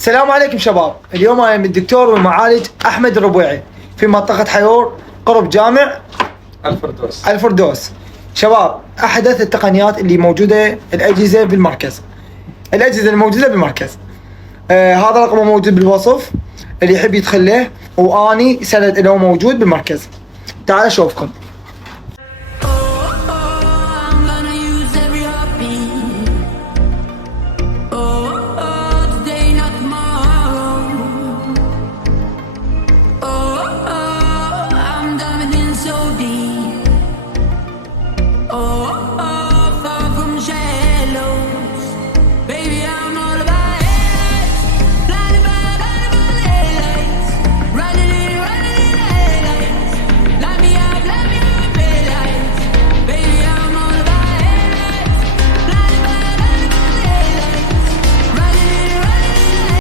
السلام عليكم شباب. اليوم انا من الدكتور والمعالج احمد الربيعي في منطقة حيور قرب جامع الفردوس. شباب، احدث التقنيات اللي موجودة، الاجهزة بالمركز، الاجهزة الموجودة بالمركز. هذا رقمه موجود بالوصف، اللي يحب يدخل له، واني سند انه موجود بالمركز. تعال اشوفكم.